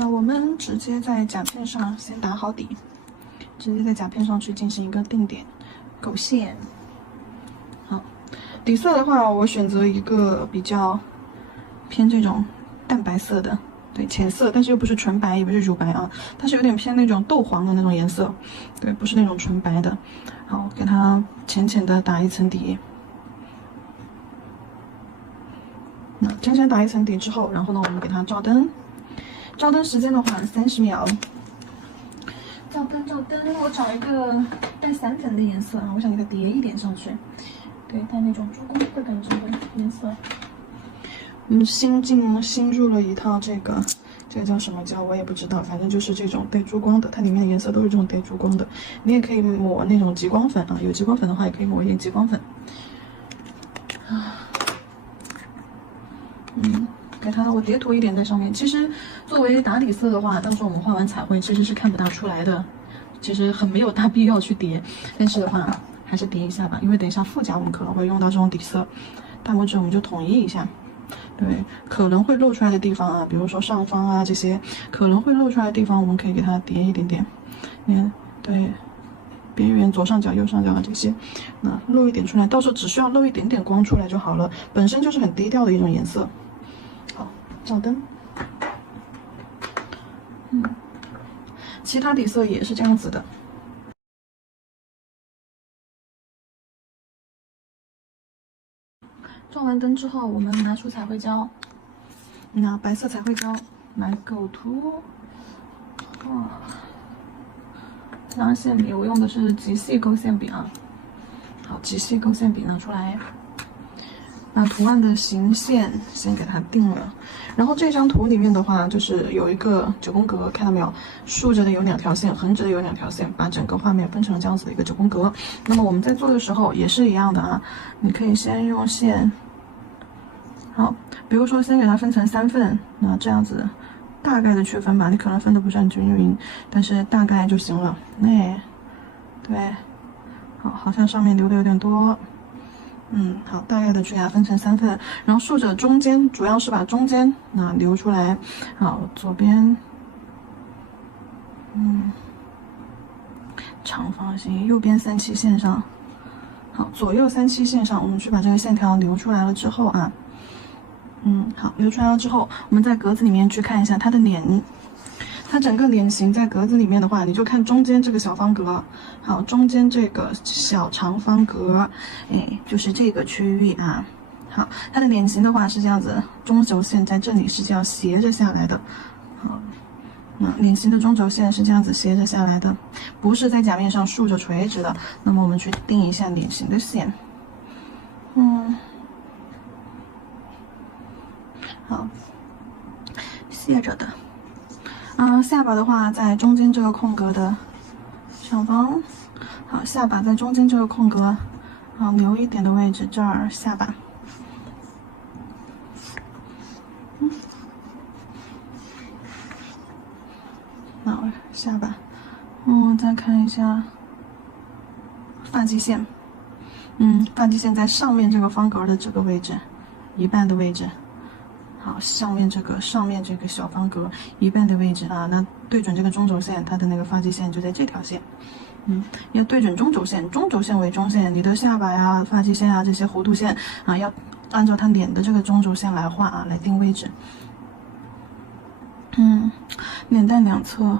那我们直接在甲片上先打好底，直接在甲片上去进行一个定点勾线。好，底色的话，我选择一个比较偏这种淡白色的，对，浅色，但是又不是纯白，也不是乳白啊，它是有点偏那种豆黄的那种颜色，对，不是那种纯白的。好，给它浅浅的打一层底。那浅浅打一层底之后，然后呢，我们给它照灯。照灯时间的话，30秒。照灯，我找一个带散粉的颜色啊，我想给它叠一点上去。对，带那种珠光会感觉的颜色。我们新入了一套这个叫什么胶，我也不知道，反正就是这种带珠光的，它里面的颜色都是这种带珠光的。你也可以抹那种极光粉啊，有极光粉的话也可以抹一点极光粉。给它我叠涂一点在上面。其实作为打底色的话，到时候我们画完彩绘其实是看不大出来的，其实很没有大必要去叠。但是的话，还是叠一下吧，因为等一下附甲我们可能会用到这种底色，大拇指我们就统一一下。对，可能会露出来的地方啊，比如说上方啊这些可能会露出来的地方，我们可以给它叠一点点。对，边缘左上角、右上角啊这些，那露一点出来，到时候只需要露一点点光出来就好了，本身就是很低调的一种颜色。好，照灯。其他底色也是这样子的。照完灯之后，我们拿出彩绘胶，拿白色彩绘胶来构图。拉线笔，我用的是极细勾线笔啊。好，极细勾线笔拿出来，把图案的形线先给它定了。然后这张图里面的话，就是有一个9宫格，看到没有？竖着的有2条线，横着的有2条线，把整个画面分成了这样子的一个9宫格。那么我们在做的时候也是一样的啊，你可以先用线，好，比如说先给它分成3份，那这样子大概的区分吧，你可能分的不是很均匀，但是大概就行了。对，好像上面留的有点多。好，大概的去给它分成3份，然后竖着中间，主要是把中间留出来。好，左边，长方形，右边3期线上，好，左右3期线上，我们去把这个线条留出来了之后啊，好，留出来了之后，我们在格子里面去看一下它的脸。它整个脸型在格子里面的话，你就看中间这个小方格，好，中间这个小长方格，就是这个区域啊。好，它的脸型的话是这样子，中轴线在这里是这样斜着下来的。好，脸型的中轴线是这样子斜着下来的，不是在甲面上竖着垂直的。那么我们去定一下脸型的线，好，斜着的。下巴的话在中间这个空格的上方，好，下巴在中间这个空格，好，留一点的位置，这儿下巴，好，下巴，再看一下发际线，发际线在上面这个方格的这个位置，一半的位置。好，上面这个小方格一半的位置啊，那对准这个中轴线，它的那个发际线就在这条线。要对准中轴线，中轴线为中线，你的下巴呀、发际线啊这些弧度线啊，要按照它脸的这个中轴线来画啊，来定位置。脸蛋两侧，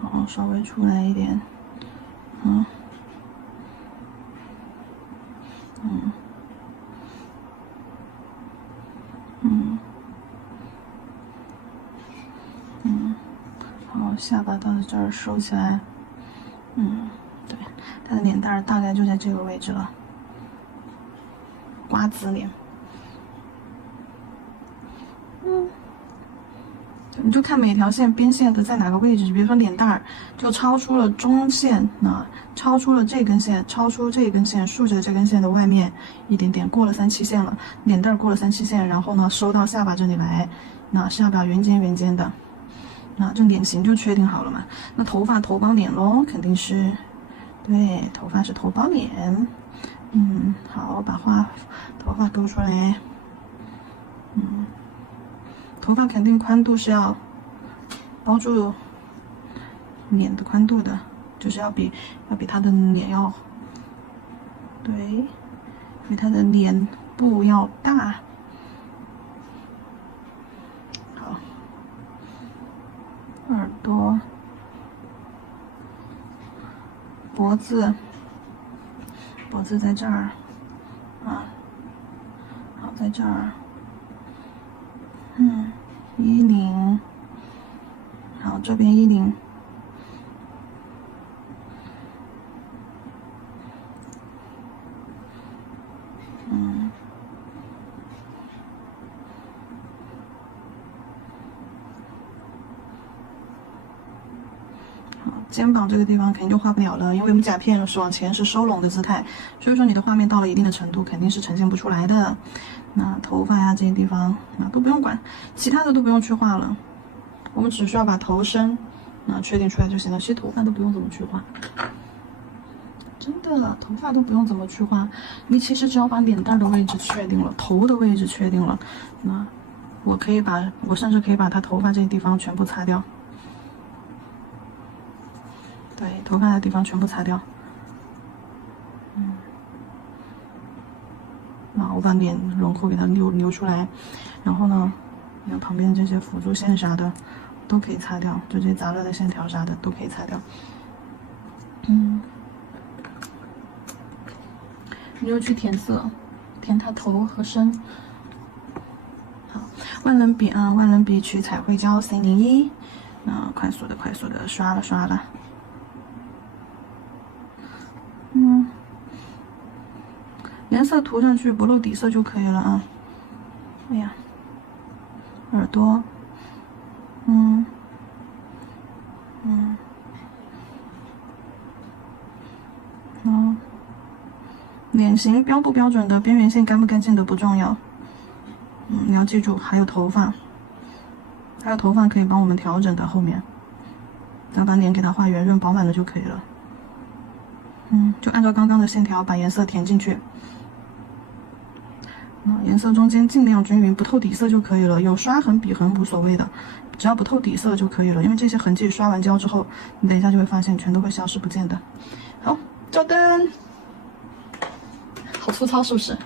好，稍微出来一点，好，下巴到这儿收起来，对，他的脸蛋儿大概就在这个位置了，瓜子脸，你就看每条线边线的在哪个位置，比如说脸蛋儿就超出了中线，超出了这根线，超出这根线，竖着这根线的外面一点点，过了3期线了，脸蛋儿过了3期线，然后呢收到下巴这里来，那下巴圆尖的，那这脸型就确定好了嘛。那头发头包脸咯，肯定是，对，头发是头包脸，好，把头发勾出来，头发肯定宽度是要包住脸的宽度的，就是要比他的脸要，对，比他的脸部要大。好，耳朵、脖子在这儿啊，好，在这儿，衣领，好，这边衣领。肩膀这个地方肯定就画不了了，因为我们甲片是往前是收拢的姿态，所以说你的画面到了一定的程度肯定是呈现不出来的。那头发呀这些地方都不用管，其他的都不用去画了，我们只需要把头身确定出来就行了。其实头发都不用怎么去画，真的头发都不用怎么去画，你其实只要把脸蛋的位置确定了，头的位置确定了，那我甚至可以把他头发这些地方全部擦掉。对，头发的地方全部擦掉。我把脸轮廓给它留出来，然后呢，旁边这些辅助线啥的都可以擦掉，就这些杂乱的线条啥的都可以擦掉。你就去填色，填它头和身。好，万能笔取彩绘胶C01，快速的刷了。颜色涂上去不露底色就可以了啊。哎呀，耳朵，脸型标不标准的，边缘线干不干净的不重要。你要记住，还有头发可以帮我们调整到后面，只要把脸给它画圆润饱满了就可以了。就按照刚刚的线条把颜色填进去。颜色中间尽量均匀，不透底色就可以了。有刷痕、笔痕无所谓的，只要不透底色就可以了。因为这些痕迹刷完胶之后，你等一下就会发现全都会消失不见的。好，照灯。好粗糙是不是？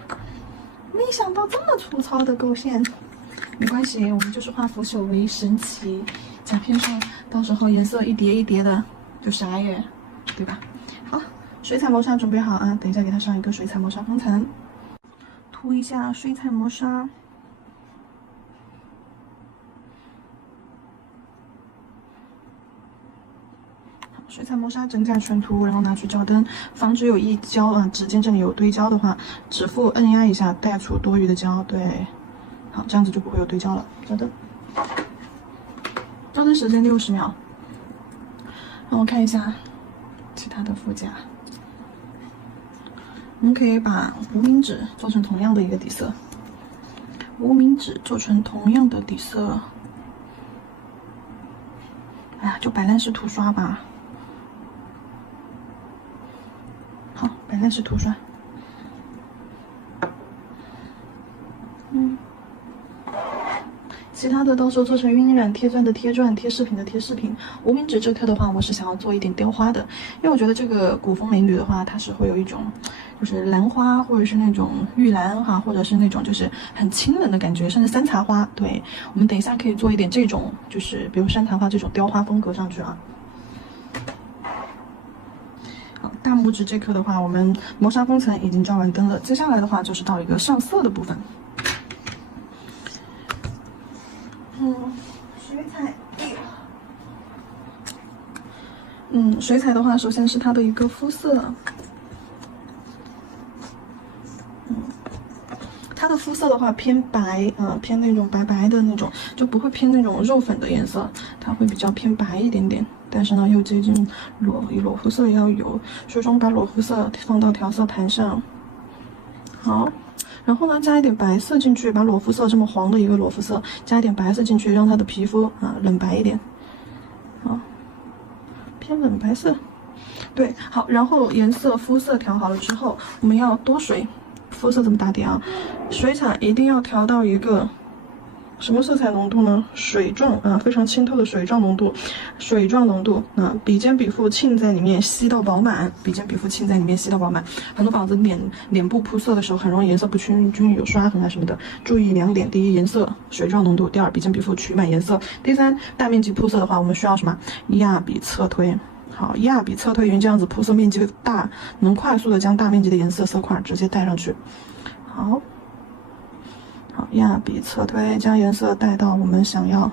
没想到这么粗糙的勾线，没关系，我们就是化腐朽为神奇。甲片上到时候颜色一叠一叠的就傻眼，对吧？好，水彩磨砂准备好啊，等一下给它上一个水彩磨砂封层。涂一下水彩磨砂，水彩磨砂整甲全涂，然后拿去照灯，防止有溢胶指尖这里有堆胶的话，指腹按压一下，带出多余的胶。对，好，这样子就不会有堆胶了。照灯，照灯时间60秒。让我看一下其他的副甲。我们可以把无名指做成同样的一个底色，哎呀，就摆烂式涂刷吧。好，摆烂式涂刷。其他的到时候做成晕染、贴钻的贴钻、贴饰品的贴饰品。无名指这颗的话，我是想要做一点雕花的，因为我觉得这个古风美女的话，它是会有一种就是兰花，或者是那种玉兰哈，或者是那种就是很清冷的感觉，甚至山茶花。对，我们等一下可以做一点这种，就是比如山茶花这种雕花风格上去啊。好，大拇指这颗的话，我们磨砂封层已经照完灯了，接下来的话就是到一个上色的部分。水彩，水彩的话，首先是它的一个肤色，它的肤色的话偏白，偏那种白白的那种，就不会偏那种肉粉的颜色，它会比较偏白一点点，但是呢又接近裸肤色也要有，所以说我们把裸肤色放到调色盘上，好。然后呢，加一点白色进去，把裸肤色这么黄的一个裸肤色，加一点白色进去，让它的皮肤冷白一点，偏冷白色。对，好，然后颜色肤色调好了之后，我们要多水，肤色怎么打底啊？水彩一定要调到一个什么色彩浓度呢？水状啊，非常清透的水状浓度，水状浓度啊，笔尖笔腹浸在里面，吸到饱满，笔尖笔腹浸在里面，吸到饱满。很多宝子脸部铺色的时候，很容易颜色不均匀，有刷痕啊什么的，注意2点：第一，颜色水状浓度；第二，笔尖笔腹取满颜色；第三，大面积铺色的话，我们需要什么？压笔侧推。好，压笔侧推匀，这样子铺色面积大，能快速的将大面积的颜色色块直接带上去。好。好，压笔侧推，将颜色带到我们想要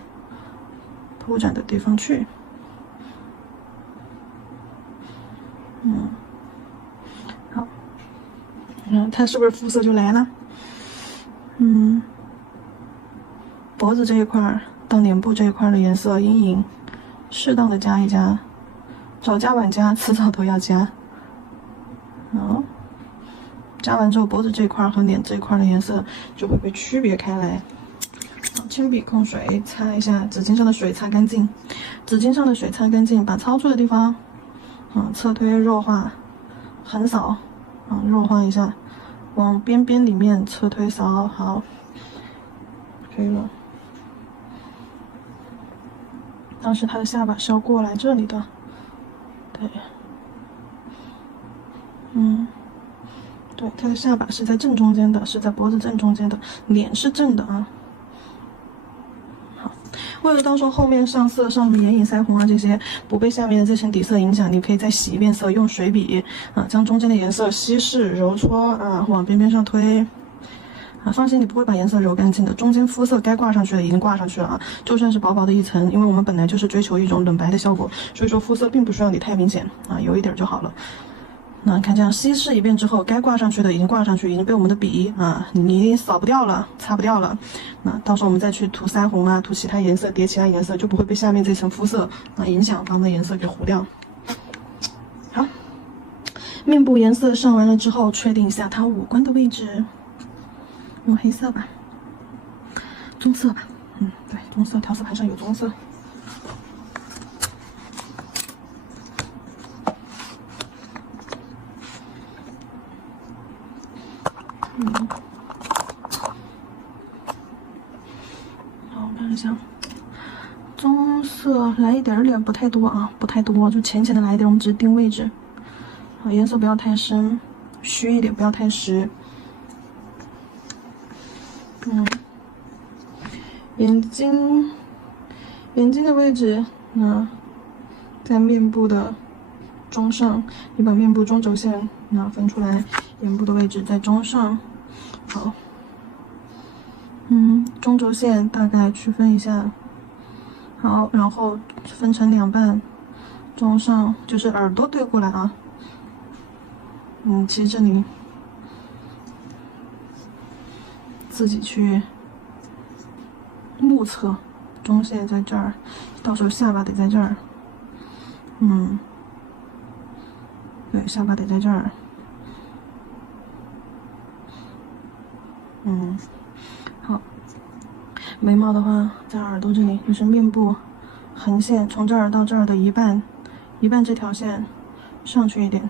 铺展的地方去。好，它是不是肤色就来了？脖子这一块到脸部这一块的颜色阴影，适当的加一加，早加晚加，迟早都要加。好。加完之后，脖子这块和脸这块的颜色就会被区别开来。好，铅笔控水擦一下，纸巾上的水擦干净，纸巾上的水擦干净，把超出的地方，侧推弱化，横扫，弱化一下，往边边里面侧推扫，好，可以了。当时他的下巴是要过来这里的，对，对，他的下巴是在正中间的，是在脖子正中间的，脸是正的啊。好，为了到时候后面上色、上眼影、腮红啊这些不被下面的这层底色影响，你可以再洗一遍色，用水笔将中间的颜色稀释、揉搓往边边上推。放心，你不会把颜色揉干净的，中间肤色该挂上去的已经挂上去了啊，就算是薄薄的一层，因为我们本来就是追求一种冷白的效果，所以说肤色并不需要你太明显有一点就好了。那看这样稀释一遍之后，该挂上去的已经挂上去，已经被我们的笔你扫不掉了，擦不掉了。那到时候我们再去涂腮红涂其他颜色，叠其他颜色，就不会被下面这层肤色影响，把我们的颜色给糊掉。好，面部颜色上完了之后，确定一下它五官的位置，用黑色吧，棕色吧，对，棕色，调色盘上有棕色。好，我看一下，棕色来一点点，不太多不太多，就浅浅的来一点，我们只是定位置。好，颜色不要太深，虚一点，不要太实。眼睛的位置，在面部的中上，你把面部中轴线分出来，眼部的位置在中上。好，中轴线大概区分一下。好，然后分成2半，中上就是耳朵对过来其实这里自己去目测，中线在这儿，到时候下巴得在这儿。对，下巴得在这儿。好，眉毛的话在耳朵这里，就是面部横线从这儿到这儿的一半这条线上去一点，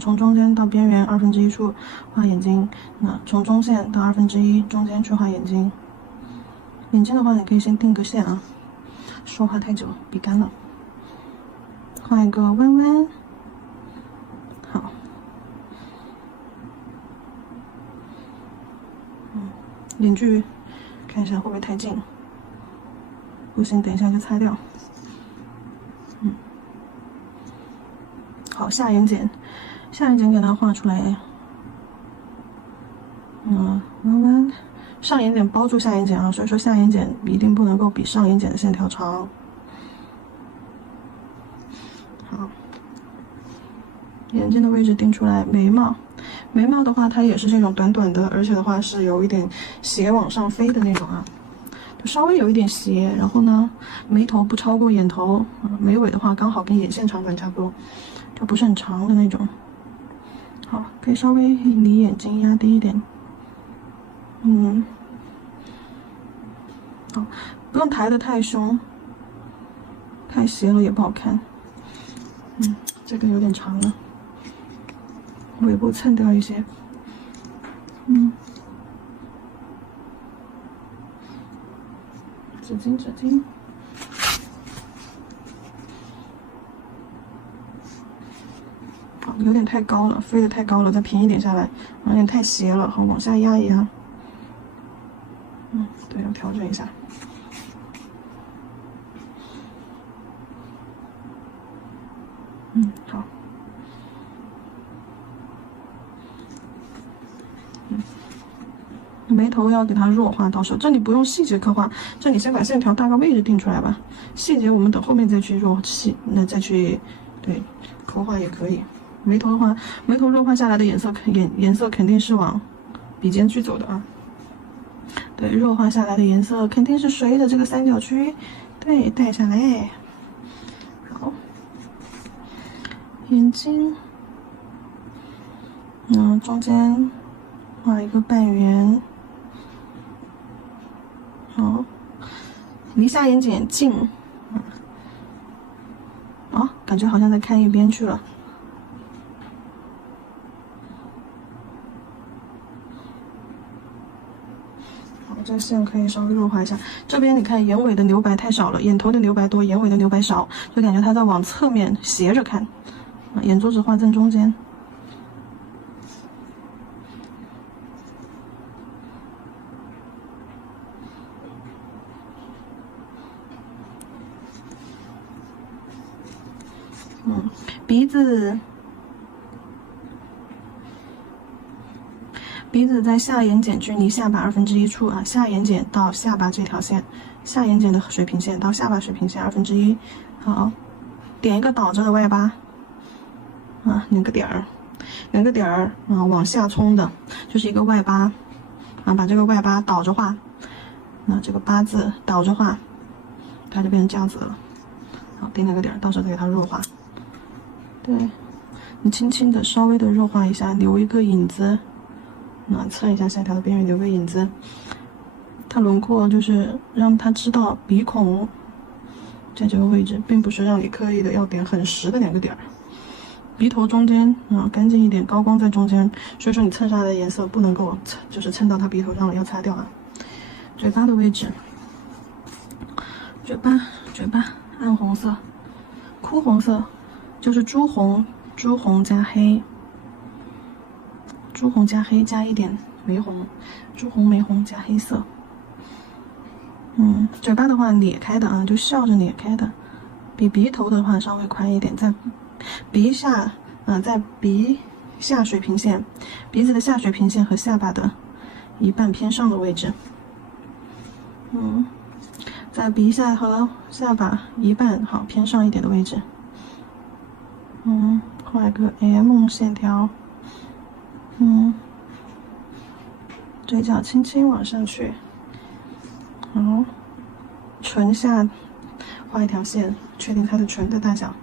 从中间到边缘1/2处画眼睛，从中线到1/2中间去画眼睛。眼睛的话，你可以先定个线说话太久笔干了，画一个弯弯。好，脸距看一下会不会太近，不行，等一下就擦掉。好，下眼睑给它画出来。弯弯，上眼睑包住下眼睑所以说下眼睑一定不能够比上眼睑的线条长。好，眼睛的位置定出来，眉毛的话，它也是这种短短的，而且的话是有一点斜往上飞的那种就稍微有一点斜。然后呢，眉头不超过眼头，眉尾的话刚好跟眼线长短差不多，就不是很长的那种。好，可以稍微离眼睛压低一点。好，不用抬得太凶，太斜了也不好看。这个有点长了，尾部蹭掉一些。纸巾，纸巾。好，有点太高了，飞得太高了，再平一点下来，有点太斜了，好，往下压一压。对，要调整一下。好。眉头要给它弱化到手，这里不用细节刻画，这里先把线条大概位置定出来吧。细节我们等后面再去弱细，那再去对刻画也可以。眉头的话，眉头弱化下来的颜色肯定是往笔尖去走的啊。对，弱化下来的颜色肯定是随着这个三角区，对，带下来。好，眼睛，中间画一个半圆。好，离下眼睑近，感觉好像在看一边去了。好，这个线可以稍微弱化一下。这边你看眼尾的留白太少了，眼头的留白多，眼尾的留白少，就感觉它在往侧面斜着看。眼珠子画正中间。鼻子在下眼睑距离下巴1/2处啊，下眼睑到下巴这条线，下眼睑的水平线到下巴水平线1/2。好，点一个倒着的外八，连个点儿，往下冲的，就是一个外八，把这个外八倒着画，那这个八字倒着画，它就变成这样子了。好，定了个点儿，到时候再给它弱化。对，你轻轻的、稍微的弱化一下，留一个影子，侧一下线条的边缘，留个影子。它轮廓就是让它知道鼻孔在这个位置，并不是让你刻意的要点很实的2个点儿。鼻头中间干净一点，高光在中间，所以说你蹭上来的颜色不能够就是蹭到它鼻头上了，要擦掉啊。嘴巴的位置，嘴巴暗红色，哭红色。就是朱红加黑，朱红加黑加一点玫红，朱红玫红加黑色。嘴巴的话咧开的就笑着咧开的，比鼻头的话稍微宽一点，在鼻下在鼻下水平线，鼻子的下水平线和下巴的一半偏上的位置。在鼻下和下巴一半好偏上一点的位置。画一个 M 线条，嘴角轻轻往上去，好，唇下画一条线，确定它的唇的大小，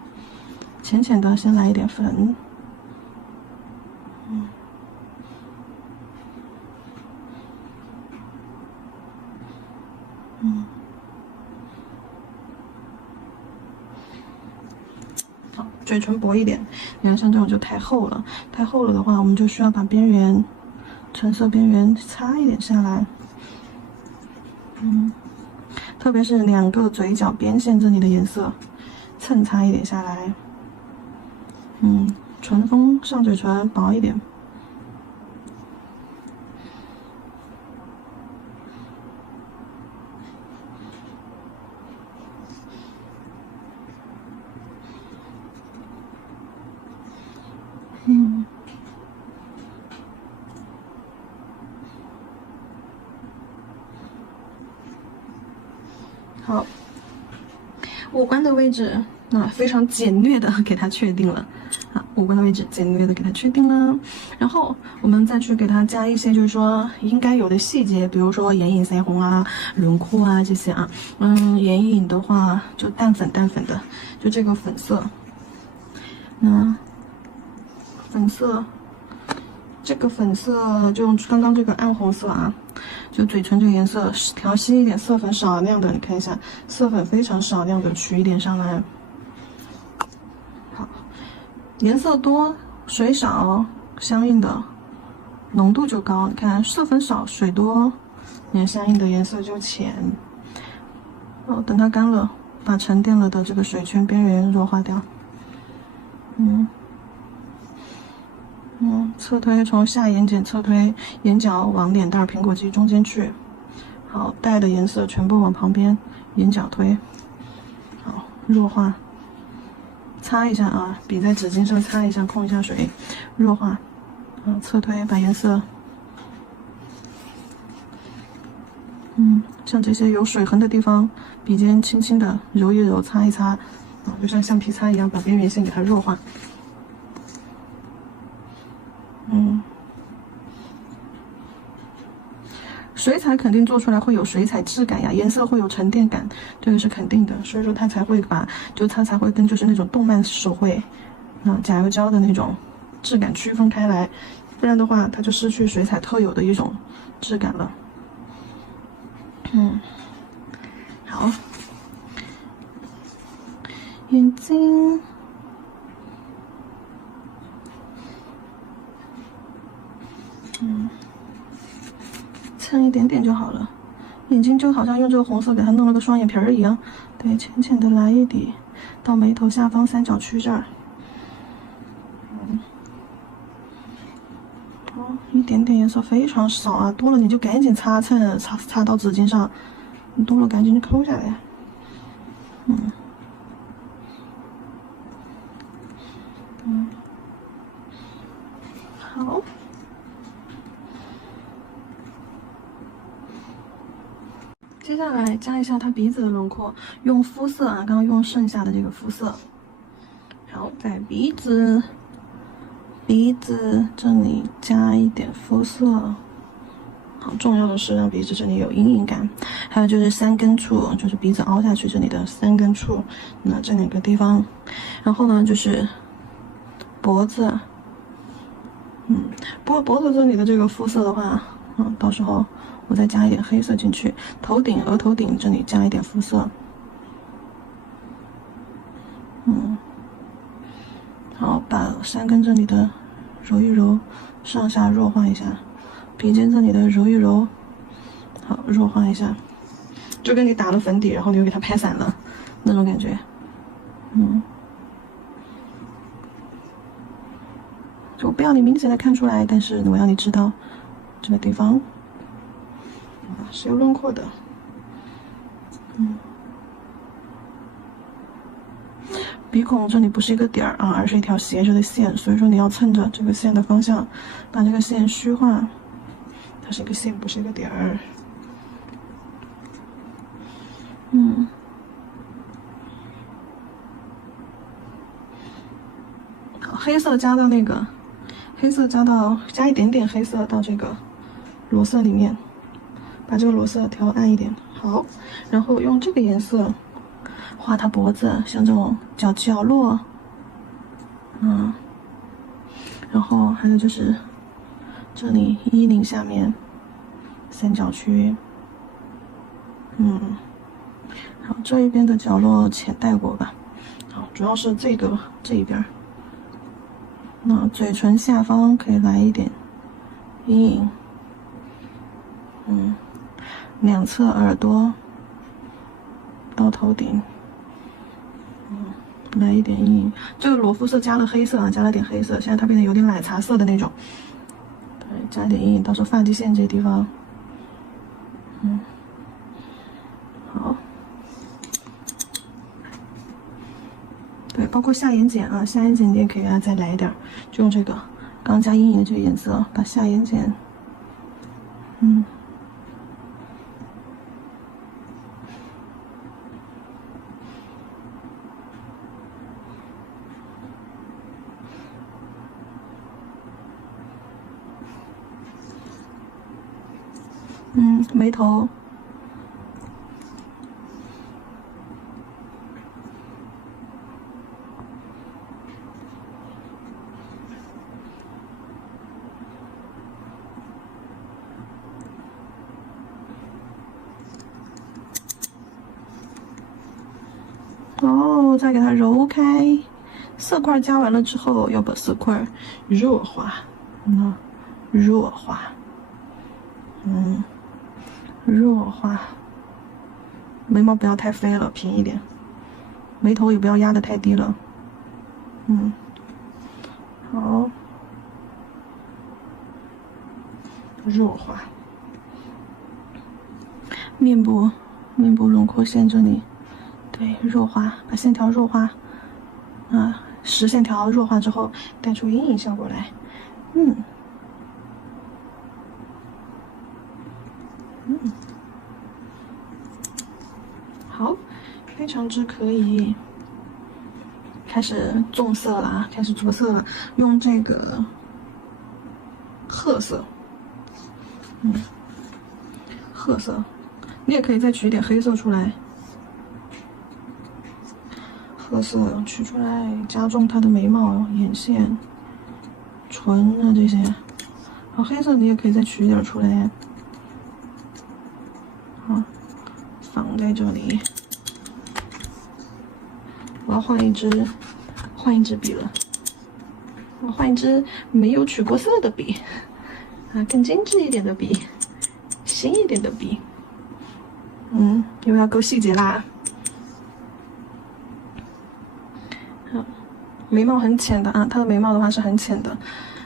浅浅的先来一点粉，嘴唇薄一点，你看像这种就太厚了，太厚了的话，我们就需要把边缘，橙色边缘擦一点下来。特别是2个嘴角边线这里的颜色，蹭擦一点下来。唇峰上嘴唇薄一点。好，五官的位置非常简略的给它确定了五官的位置简略的给它确定了，然后我们再去给它加一些就是说应该有的细节，比如说眼影、腮红轮廓这些眼影的话就淡粉的，就这个粉色，粉色，这个粉色就用刚刚这个暗红色就嘴唇这个颜色调稀一点，色粉少量的，你看一下，色粉非常少量的取一点上来。好，颜色多水少，相应的浓度就高。你看色粉少水多，你看相应的颜色就浅。等它干了，把沉淀了的这个水圈边缘弱化掉。侧推，从下眼睑侧推，眼角往脸蛋苹果肌中间去。好，带的颜色全部往旁边眼角推。好，弱化，擦一下啊，笔在纸巾上擦一下，控一下水，弱化。侧推，把颜色，像这些有水痕的地方，笔尖轻轻的揉一揉，擦一擦，就像橡皮擦一样，把边缘线给它弱化。水彩肯定做出来会有水彩质感呀，颜色会有沉淀感，这个是肯定的。所以说它才会跟就是那种动漫手绘，甲油胶的那种质感区分开来，不然的话它就失去水彩特有的一种质感了。好，眼睛。蹭一点点就好了，眼睛就好像用这个红色给它弄了个双眼皮儿一样，对，浅浅的来一底，到眉头下方三角区这儿，一点点颜色非常少啊，多了你就赶紧擦到纸巾上，你多了赶紧就抠下来，好。接下来加一下它鼻子的轮廓，用肤色啊，刚刚用剩下的这个肤色。好，在鼻子这里加一点肤色。好，重要的是让鼻子这里有阴影感，还有就是三根处，就是鼻子凹下去这里的三根处，那这两个地方。然后呢，就是脖子，不过脖子这里的这个肤色的话，到时候我再加一点黑色进去。头顶、额头顶这里加一点肤色。好，把山根这里的揉一揉，上下弱化一下。鼻尖这里的揉一揉，好，弱化一下，就跟你打了粉底，然后你又给它拍散了那种感觉。就不要你明显的看出来，但是我要你知道这个地方是有轮廓的。鼻孔这里不是一个点儿啊，而是一条斜着的线，所以说你要蹭着这个线的方向，把这个线虚化。它是一个线，不是一个点儿。好，黑色加到那个，加一点点黑色到这个裸色里面，把这个裸色调暗一点。好，然后用这个颜色画它脖子，像这种角落，然后还有就是这里衣领下面三角区，好，这一边的角落浅带过吧。好，主要是这一边。那嘴唇下方可以来一点阴影，两侧耳朵到头顶，来一点阴影。这个裸肤色加了黑色啊，加了点黑色，现在它变得有点奶茶色的那种。对，加一点阴影，到时候发际线这个地方，好。对，包括下眼睑啊，下眼睑你也可以给它再来一点，就用这个刚加阴影的这个颜色，把下眼睑，眉头。哦，再给它揉开，色块加完了之后，要把色块弱化，弱化，弱化，眉毛不要太飞了，平一点，眉头也不要压得太低了。好，弱化面部轮廓线这里，对，弱化，把线条弱化，实线条弱化之后带出阴影效果来。好，非常之可以。开始重色了啊，开始着色了，用这个褐色，褐色，你也可以再取一点黑色出来，褐色取出来，加重它的眉毛、眼线、唇啊这些。好，黑色你也可以再取一点出来，好，放在这里。我要换一支笔了，我换一支没有取过色的笔，更精致一点的笔，新一点的笔。又要勾细节啦。好，眉毛很浅的啊，它的眉毛的话是很浅的，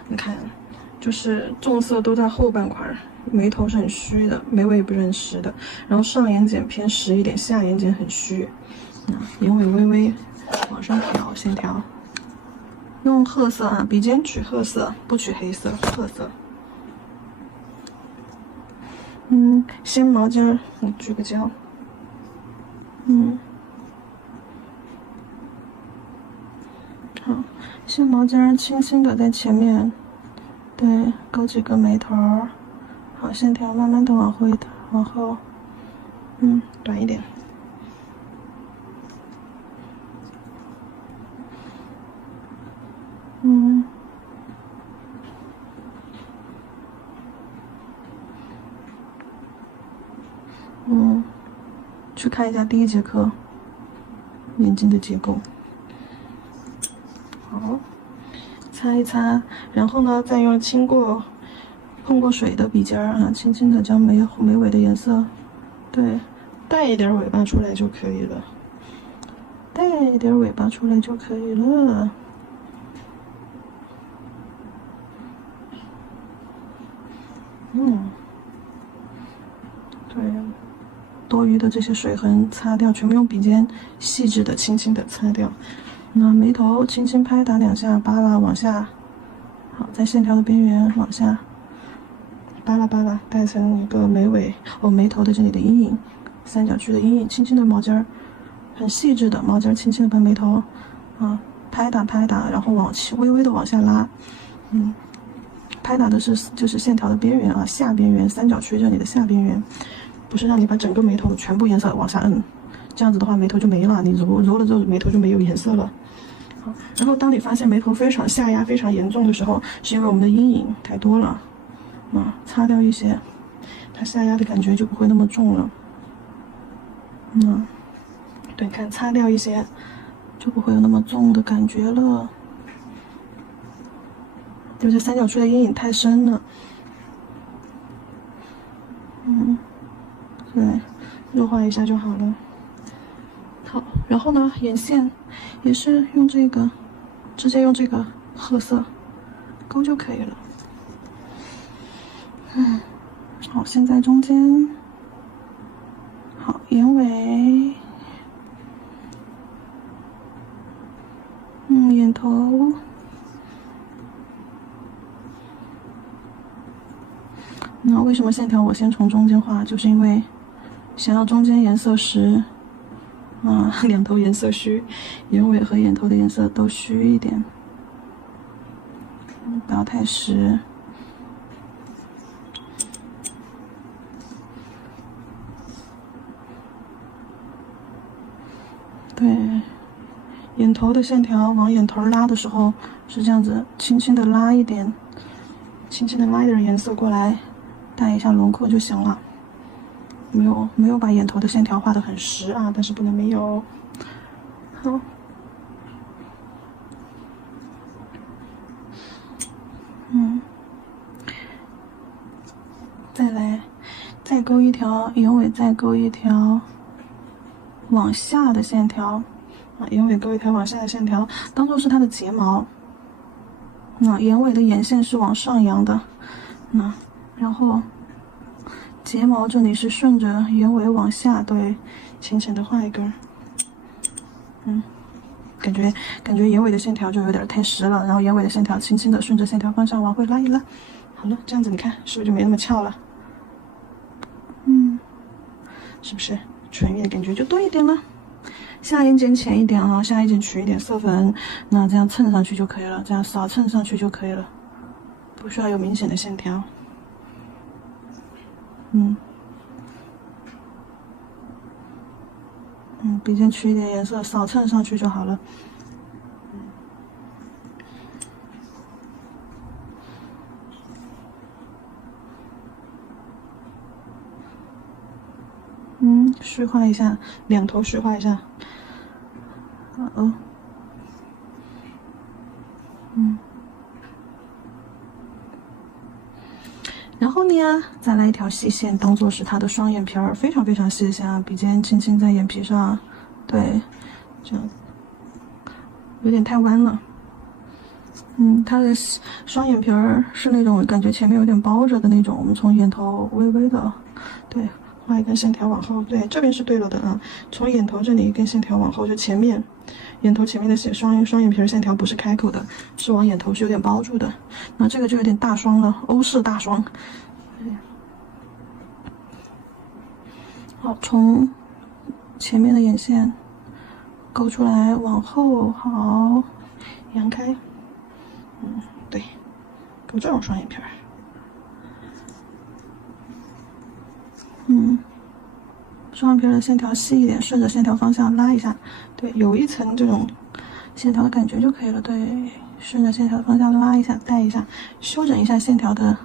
你看，就是重色都在后半块，眉头是很虚的，眉尾也不是很实的，然后上眼睑偏实一点，下眼睑很虚，眼尾微微往上挑线条，用褐色啊，笔尖取褐色，不取黑色，褐色。先毛尖儿，我聚个焦。好，先毛尖儿轻轻的在前面，对，勾几个眉头儿。好，线条慢慢的往后，短一点。去看一下第一节课眼睛的结构。好，擦一擦，然后呢，再用碰过水的笔尖儿啊，轻轻的将眉尾的颜色，对，带一点尾巴出来就可以了，带一点尾巴出来就可以了。对，多余的这些水痕擦掉，全部用笔尖细致的、轻轻的擦掉。那眉头轻轻拍打2下，扒拉往下，好，在线条的边缘往下扒拉扒拉，带成一个眉头的这里的阴影，三角区的阴影，轻轻的毛尖儿，很细致的毛尖儿，轻轻的把眉头拍打，然后微微的往下拉，拍打的就是线条的边缘啊，下边缘，三角区这里的下边缘，不是让你把整个眉头全部颜色往下摁，这样子的话眉头就没了，你揉了之后眉头就没有颜色了。好，然后当你发现眉头下压非常严重的时候，是因为我们的阴影太多了，擦掉一些，它下压的感觉就不会那么重了。对，看擦掉一些，就不会有那么重的感觉了。就是三角区的阴影太深了。对，弱化一下就好了。好，然后呢，眼线也是用直接用这个褐色勾就可以了。好，现在中间，好，眼尾，眼头。那为什么线条我先从中间画？就是因为想要中间颜色实，两头颜色虚，眼尾和眼头的颜色都虚一点，不要太实。对，眼头的线条往眼头拉的时候是这样子，轻轻的拉一点，颜色过来，带一下轮廓就行了。没有把眼头的线条画得很实啊，但是不能没有。好，再勾一条眼尾，再勾一条往下的线条啊，眼尾勾一条往下的线条，当做是它的睫毛。那眼尾的眼线是往上扬的，那然后睫毛这里是顺着眼尾往下，对，浅浅的画一根。感觉眼尾的线条就有点太实了，然后眼尾的线条轻轻的顺着线条方向往回拉一拉。好了，这样子你看是不是就没那么翘了？是不是唇页感觉就多一点了？下眼睑浅一点啊，下眼睑取一点色粉，那这样蹭上去就可以了，这样扫蹭上去就可以了，不需要有明显的线条。鼻尖取一点颜色，扫蹭上去就好了。虚化一下，两头虚化一下。然后呢，再来一条细线，当做是它的双眼皮儿，非常非常细的线啊，鼻尖轻轻在眼皮上，对，这样，有点太弯了。它的双眼皮儿是那种感觉前面有点包着的那种，我们从眼头微微的，对，画一根线条往后，对，这边是对了的啊，从眼头这里一根线条往后，就前面，眼头前面的双眼皮儿线条不是开口的，是往眼头是有点包住的，那这个就有点大双了，欧式大双。好，从前面的眼线勾出来，往后好，扬开。对，勾这种双眼皮儿。双眼皮的线条细一点，顺着线条方向拉一下，对，有一层这种线条的感觉就可以了。对，顺着线条的方向拉一下，带一下，修整一下线条的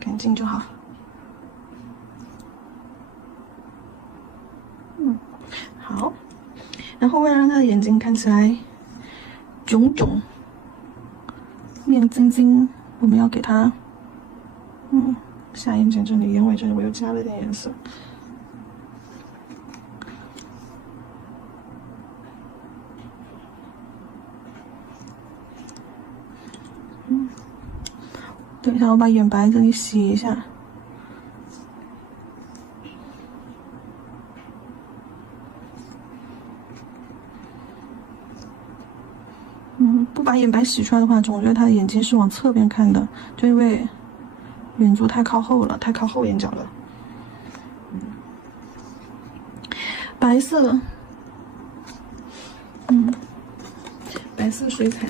干净就好。好。然后为了让他的眼睛看起来炯炯、面晶晶，我们要给他，下眼睑这里、眼尾这里我又加了点颜色。等一下，我把眼白这里洗一下。不把眼白洗出来的话，总觉得他的眼睛是往侧边看的，就因为眼珠太靠后了，太靠后眼角了。白色，白色水彩。